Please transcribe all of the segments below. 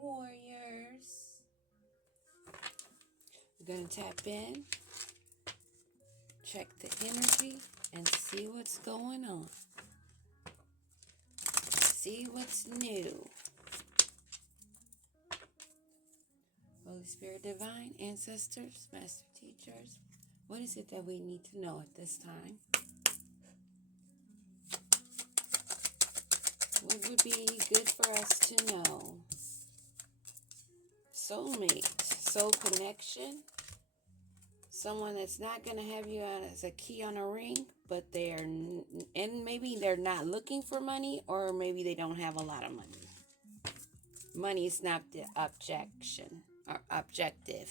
warriors. We're going to tap in, check the energy, and see what's going on. See what's new. Holy Spirit Divine, ancestors, master teachers, what is it that we need to know at this time? What would be good for us to know? Soulmate, soul connection, someone that's not going to have you as a key on a ring, but and maybe they're not looking for money, or maybe they don't have a lot of money. Money is not the objection or objective.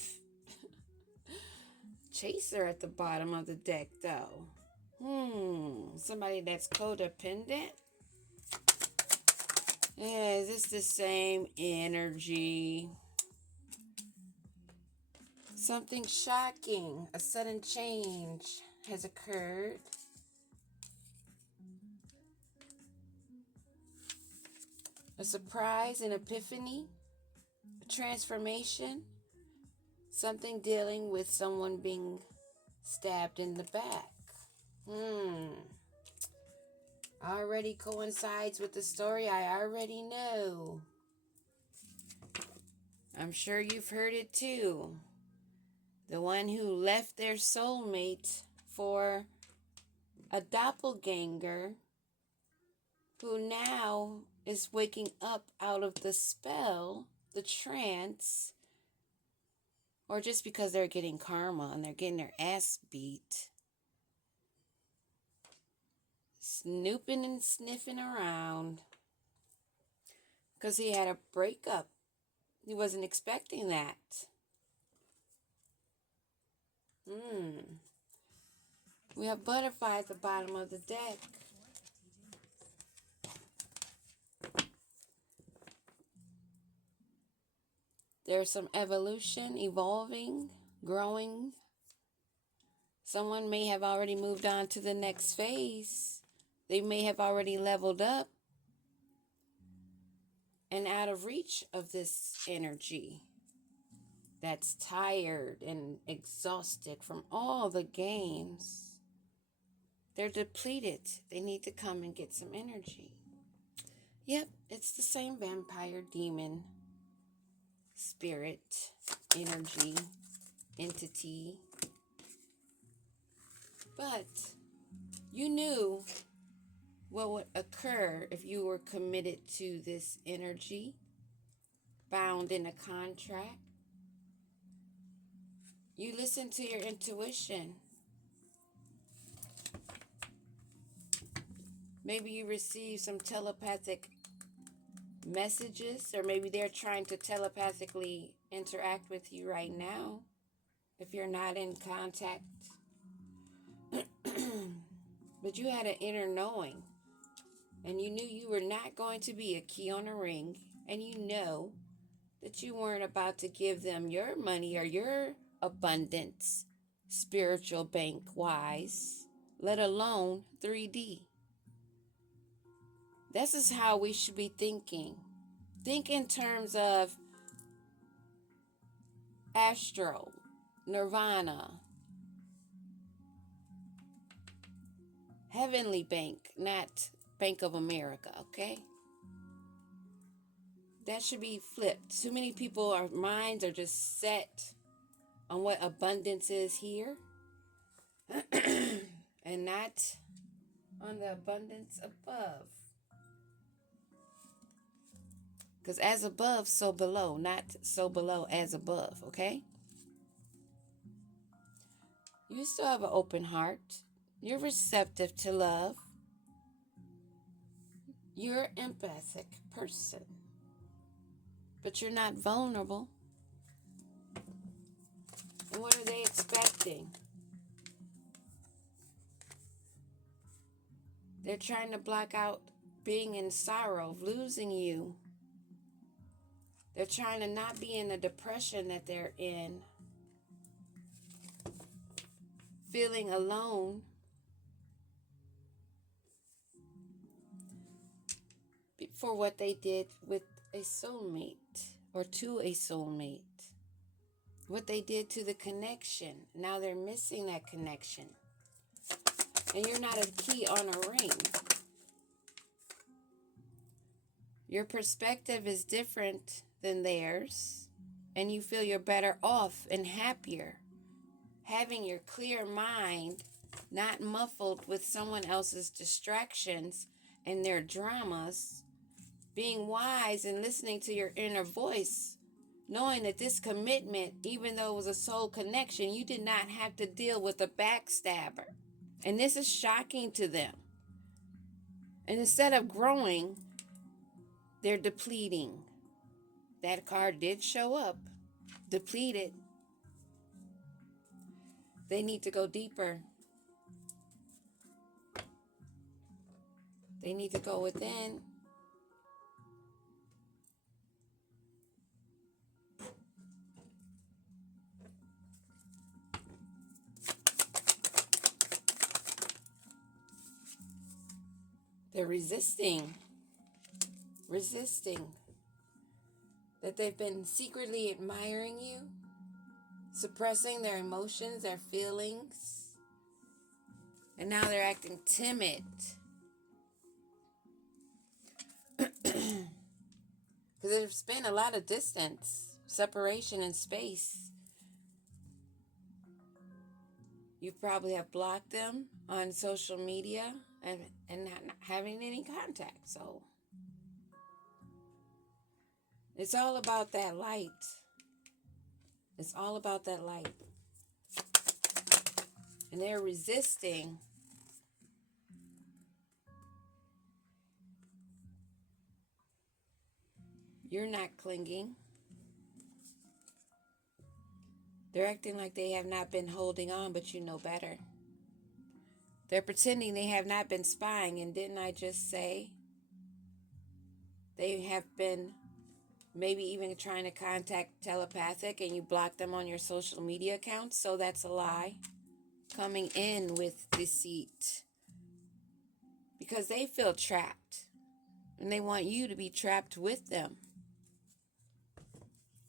Chaser at the bottom of the deck, though. Somebody that's codependent. Yeah, is this the same energy? Something shocking, a sudden change has occurred. A surprise, an epiphany, a transformation, something dealing with someone being stabbed in the back. Already coincides with the story I already know. I'm sure you've heard it too. The one who left their soulmate for a doppelganger who now is waking up out of the spell, the trance, or just because they're getting karma and they're getting their ass beat, snooping and sniffing around because he had a breakup. He wasn't expecting that. We have butterfly at the bottom of the deck. There's some evolution, evolving, growing. Someone may have already moved on to the next phase. They may have already leveled up and out of reach of this energy that's tired and exhausted from all the games. They're depleted. They need to come and get some energy. Yep, it's the same vampire, demon, spirit, energy, entity. But you knew what would occur if you were committed to this energy, bound in a contract. You listen to your intuition. Maybe you receive some telepathic messages, or maybe they're trying to telepathically interact with you right now if you're not in contact. But you had an inner knowing, and you knew you were not going to be a key on a ring, and you know that you weren't about to give them your money or your abundance, spiritual bank wise, let alone 3D. This is how we should be thinking. Think in terms of astral, nirvana, heavenly bank, not Bank of America, okay? That should be flipped. Too many people, our minds are just set on what abundance is here and not on the abundance above. Because as above, so below, not so below as above, okay? You still have an open heart. You're receptive to love. You're an empathic person. But you're not vulnerable. And what are they expecting? They're trying to block out being in sorrow, of losing you. They're trying to not be in the depression that they're in. Feeling alone. For what they did with a soulmate. or to a soulmate. What they did to the connection. Now they're missing that connection. And you're not a key on a ring. Your perspective is different than theirs. And you feel you're better off and happier. Having your clear mind, not muffled with someone else's distractions and their dramas. Being wise and listening to your inner voice. Knowing that this commitment, even though it was a soul connection, you did not have to deal with a backstabber. And this is shocking to them. And instead of growing, they're depleting. That card did show up. Depleted. They need to go deeper. They need to go within. They're resisting. That they've been secretly admiring you, suppressing their emotions, their feelings, and now they're acting timid. Because there's been a lot of distance, separation in space. You probably have blocked them on social media and not having any contact. So it's all about that light. It's all about that light. And they're resisting. You're not clinging. They're acting like they have not been holding on, but you know better. They're pretending they have not been spying, and didn't I just say they have been maybe even trying to contact telepathic and you block them on your social media accounts? So that's a lie. Coming in with deceit. Because they feel trapped. And they want you to be trapped with them.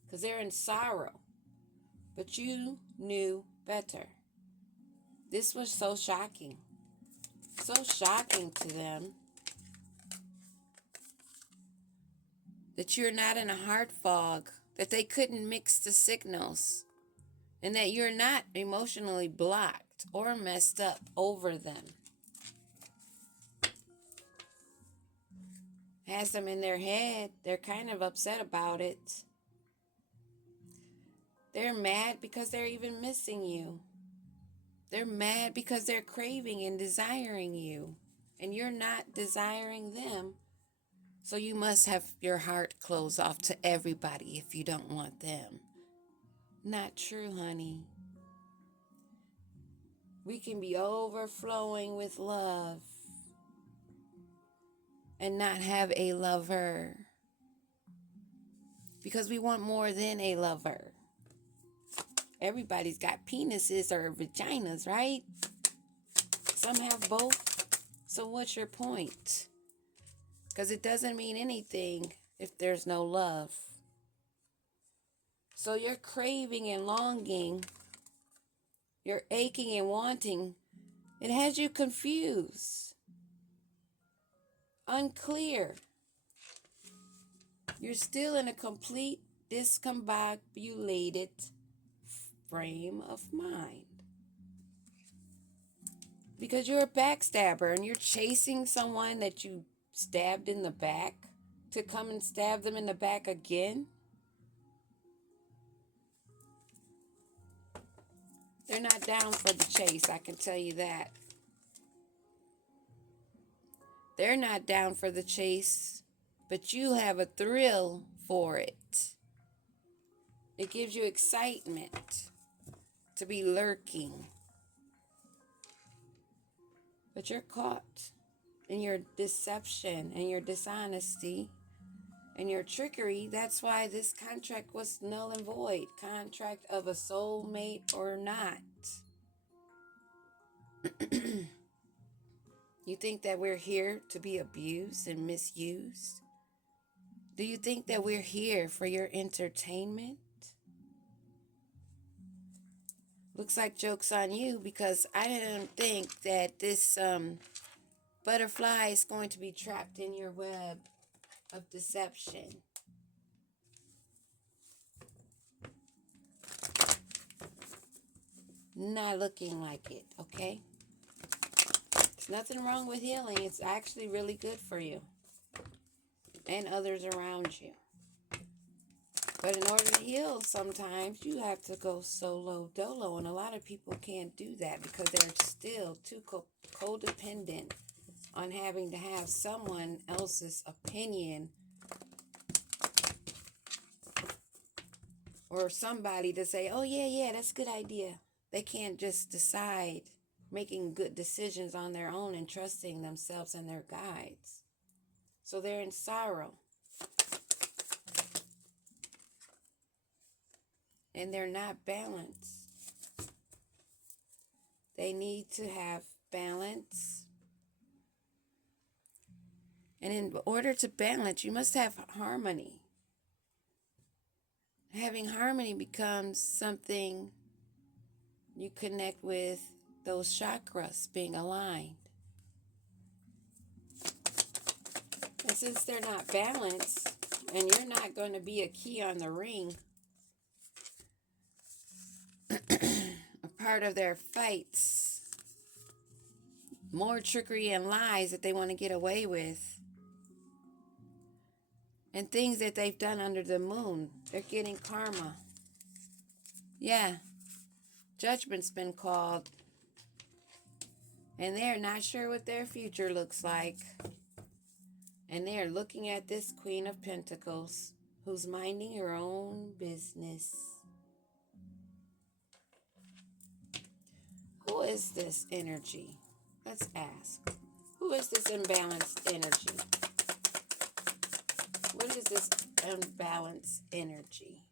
Because they're in sorrow. But you knew better. This was so shocking. So shocking to them. That you're not in a heart fog. That they couldn't mix the signals. And that you're not emotionally blocked or messed up over them. Has them in their head. They're kind of upset about it. They're mad because they're even missing you. They're mad because they're craving and desiring you. And you're not desiring them. So you must have your heart closed off to everybody if you don't want them. Not true, honey. We can be overflowing with love and not have a lover. Because we want more than a lover. Everybody's got penises or vaginas, right? Some have both. So what's your point? Because it doesn't mean anything if there's no love. So you're craving and longing. You're aching and wanting. It has you confused. Unclear. You're still in a complete discombobulated frame of mind. Because you're a backstabber and you're chasing someone that you stabbed in the back to come and stab them in the back again. They're not down for the chase, I can tell you that. They're not down for the chase, but you have a thrill for it. It gives you excitement to be lurking. But you're caught in your deception and your dishonesty and your trickery. That's why this contract was null and void. Contract of a soulmate or not. You think that we're here to be abused and misused? Do you think that we're here for your entertainment? Looks like joke's on you, because I didn't think that this butterfly is going to be trapped in your web of deception. Not looking like it, okay? There's nothing wrong with healing. It's actually really good for you and others around you. But in order to heal, sometimes you have to go solo dolo. And a lot of people can't do that because they're still too codependent on having to have someone else's opinion or somebody to say, oh, yeah, that's a good idea. They can't just decide making good decisions on their own and trusting themselves and their guides. So they're in sorrow. And they're not balanced. They need to have balance. And in order to balance, you must have harmony. Having harmony becomes something you connect with those chakras being aligned. And since they're not balanced, and you're not going to be a key on the ring, a part of their fights, more trickery and lies that they want to get away with, and things that they've done under the moon, they're getting karma. Yeah, judgment's been called, and they're not sure what their future looks like. And they are looking at this Queen of Pentacles, who's minding her own business. Who is this energy? Let's ask. Who is this imbalanced energy? What is this unbalanced energy?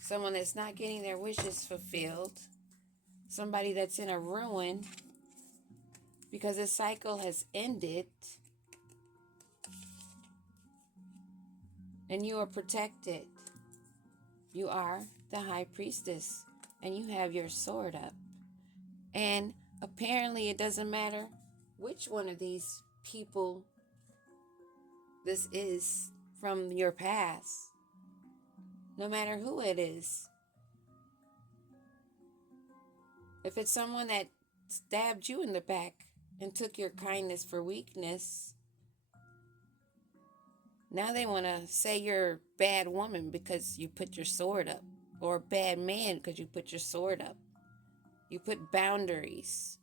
Someone that's not getting their wishes fulfilled. Somebody that's in a ruin because this cycle has ended. And you are protected. You are the High Priestess. And you have your sword up. And apparently it doesn't matter which one of these people this is from your past. No matter who it is. If it's someone that stabbed you in the back and took your kindness for weakness, now they want to say you're a bad woman because you put your sword up. Or a bad man because you put your sword up. You put boundaries.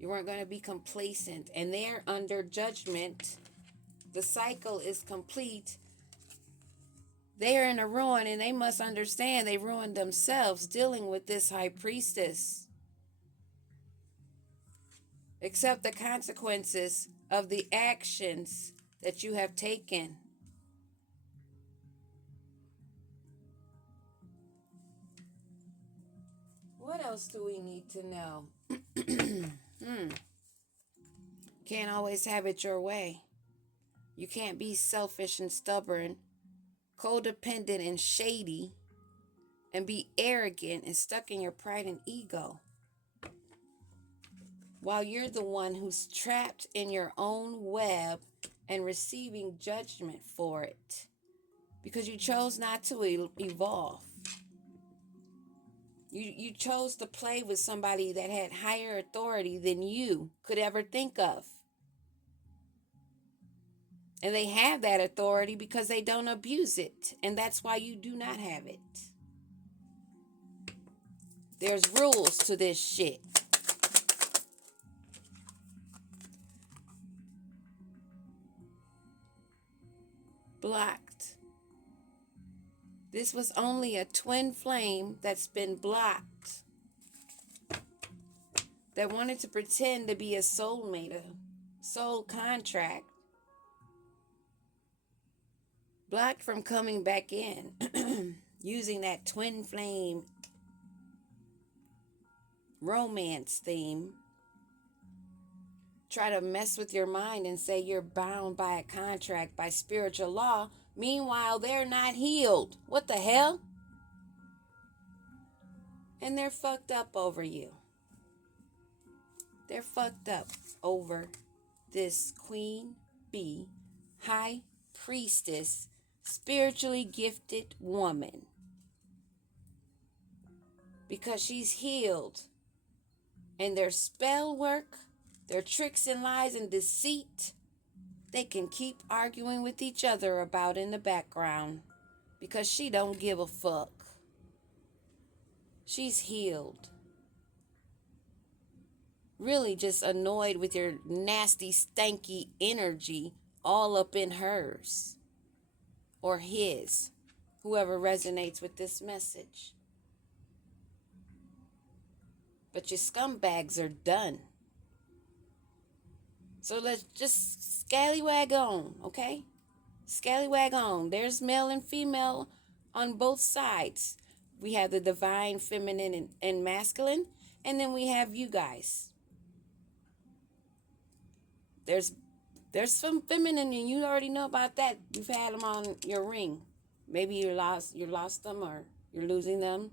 You weren't going to be complacent. And they're under judgment. The cycle is complete. They're in a ruin, and they must understand they ruined themselves dealing with this High Priestess. Accept the consequences of the actions that you have taken. What else do we need to know? Can't always have it your way. You can't be selfish and stubborn, codependent and shady, and be arrogant and stuck in your pride and ego. While you're the one who's trapped in your own web and receiving judgment for it. Because you chose not to evolve. You chose to play with somebody that had higher authority than you could ever think of. And they have that authority because they don't abuse it. And that's why you do not have it. There's rules to this shit. Blocked. This was only a twin flame that's been blocked. That wanted to pretend to be a soulmate, a soul contract. Blocked from coming back in. Using that twin flame romance theme. try to mess with your mind and say you're bound by a contract, by spiritual law. Meanwhile, they're not healed. What the hell? And they're fucked up over you. They're fucked up over this queen bee, high priestess, spiritually gifted woman. Because she's healed. And their spell work, their tricks and lies and deceit, they can keep arguing with each other about in the background. Because she don't give a fuck. She's healed. Really just annoyed with your nasty, stanky energy all up in hers. Or his. Whoever resonates with this message. But your scumbags are done. So let's just scallywag on, okay? Scallywag on. There's male and female on both sides. We have the divine feminine and masculine, and then we have you guys. There's some feminine, and you already know about that. You've had them on your ring. Maybe you lost them, or you're losing them.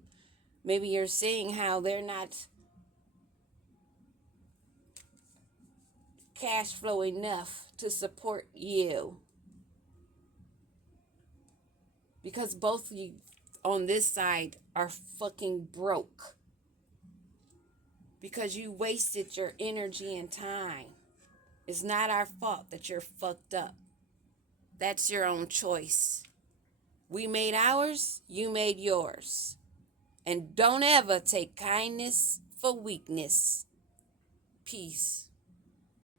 Maybe you're seeing how they're not cash flow enough to support you. Because both of you on this side are fucking broke. Because you wasted your energy and time. It's not our fault that you're fucked up. That's your own choice. We made ours, you made yours. And don't ever take kindness for weakness. Peace.